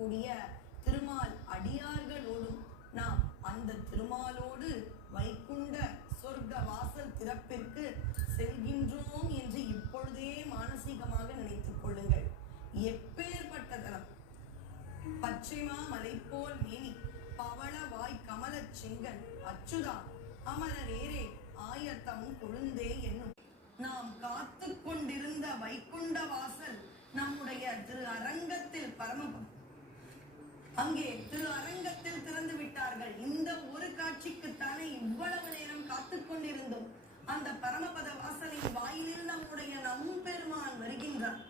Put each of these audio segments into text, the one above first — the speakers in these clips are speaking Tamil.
இருக்கக்கூடிய திருமால் அடியார்களோடும் நாம் அந்த திருமாலோடு வைகுண்ட சொர்க்க வாசல் திறப்பிற்கு செல்கின்றோம் என்று இப்பொழுதே மானசீகமாக நினைத்துக் கொள்ளுங்கள். எப்பேற்பட்ட தலம்! பச்சைமா மலை போல் மேனி, பவள வாய் கமல செங்கல், அச்சுதா அமரரேரே ஆயத்தம் கொழுந்தே என்னும் நாம் காத்து கொண்டிருந்த வைகுண்ட வாசல் நம்முடைய திரு அரங்கத்தில் பரமபதம் அங்கே திரு அரங்கத்தில் திறந்து விட்டார்கள். இந்த ஒரு காட்சிக்குத்தானே இவ்வளவு நேரம் காத்து கொண்டிருந்தோம். அந்த பரமபத வாசலின் வாயிலில் நம்முடைய நம்பெருமான் வருகின்றார்.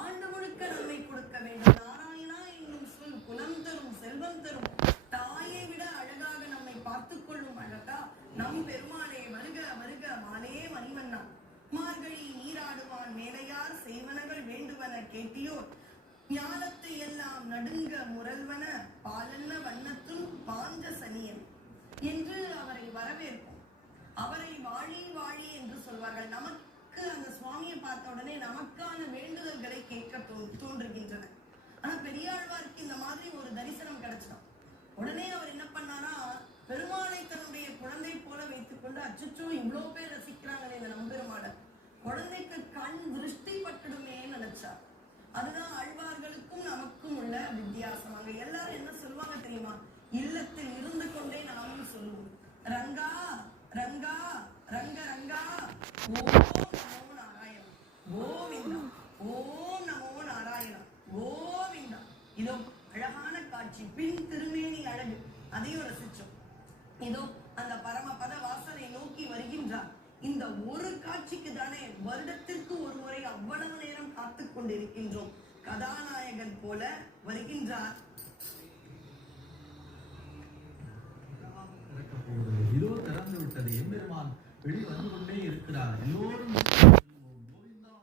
ஆண்டு முழுக்க நன்மை கொடுக்க வேண்டும். நாராயணா என்னும் சொல் குலம் தரும், செல்வம் தரும், தாயை விட அழகாக நம்மை பார்த்துக் கொள்ளும் அழகா நம் பெருமானே வருக வருக மாலே மணிவண்ணா. மார்கழி நீராடுவான் மேலையார் செய்வனகள் வேண்டுவன கேட்டியோர், ஞானத்தை எல்லாம் நடுங்க முரல்வன பாலன்ன வண்ணத்தும் பாஞ்ச சனியன் என்று அவரை வரவேற்போம். அவரை வாழி வாழி என்று சொல்வார்கள். நமக்கு அந்த சுவாமியை பார்த்த உடனே நமக்கான வேண்டுதல்களை கேட்க தோன்றுகின்றன. ஆனா பெரியாழ்வாருக்கு இந்த மாதிரி ஒரு தரிசனம் கிடைச்சிடும். உடனே அவர் என்ன பண்ணாரா, பெருமானை தன்னுடைய குழந்தை போல வைத்துக் கொண்டு, அச்சுச்சோ இவ்வளவு பேர் ரசிக்கிறாங்களே இந்த நம்பெருமான, குழந்தைக்கு கண் திருஷ்டி பட்டுடுமே நினைச்சார். அதுதான் ஆழ்வார்களுக்கும் நமக்கும் உள்ள வித்தியாசம். அங்க எல்லாரும் என்ன சொல்லுவாங்க தெரியுமா? இல்லத்தில் இருந்து கொண்டே நாமும் சொல்லுவோம், ரங்கா ரங்கா ரங்க ரங்கா ஓம் நமோ நாராயணா கோவிந்தா, ஓம் நமோ நாராயணா கோவிந்தா. இதோ அழகான காட்சி, பின் திருமேனி அழகு, அதையும் ரசிச்சோம். இதோ அந்த பரமபத வாசலை நோக்கி வருகின்றார். இந்த ஒரு காட்சிக்கு தானே வருடத்திற்கு ஒரு முறை அவ்வளவு நேரம் காத்து கொண்டிருக்கின்றோம். கதாநாயகன் போல வருகின்றார். இதோ திறந்து விட்டது, எம்பெருமான் வெளியே வந்து கொண்டே இருக்கிறார். எல்லோரும் கோவிந்தா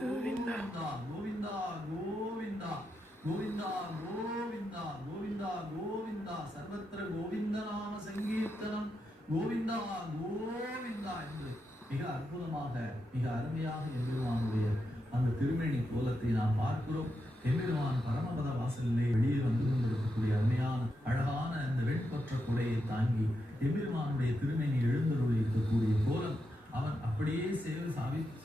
கோவிந்தா கோவிந்தா கோவிந்தா கோவிந்தா கோவிந்தா கோவிந்தா கோவிந்தா சர்வத்திர கோவிந்த நாம சங்கீர்த்தனம் கோவிந்தா கோவிந்தா என்று மிக அற்புதமாக மிக அருமையாக எம்பெருமானுடைய அந்த திருமேனி கோலத்தை நாம் பார்க்கிறோம். எம்பெருமான் பரமபத வாசலிலே வெளியே வந்து கொண்டிருக்கக்கூடிய அருமையான அழகான அந்த வெண்பற்ற கொடையை தாங்கி எம்பெருமானுடைய திருமேனி எழுந்தருளி இருக்கக்கூடிய கோலம் அவன் அப்படியே சேவை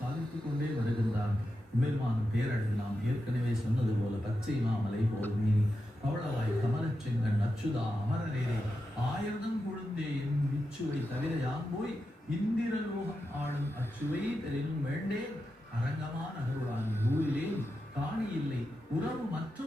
சாதித்துக் கொண்டே வருகின்றான். எம்பெருமான் பேரழகு நாம் ஏற்கனவே சொன்னது போல பச்சை மாமலை போல் மீனி, பவளவாய் கமலச்செங்கன், அச்சுதா அமரரேரே ஆயிரம் கொழுந்தே என் இச்சுவை தவிர யான் போய் இந்திரலோகம் ஆளும் அச்சுவை பெரினும் வேண்டேன் அரங்கமான அருளான் ஊரிலே காணி இல்லை உறவு மற்றும்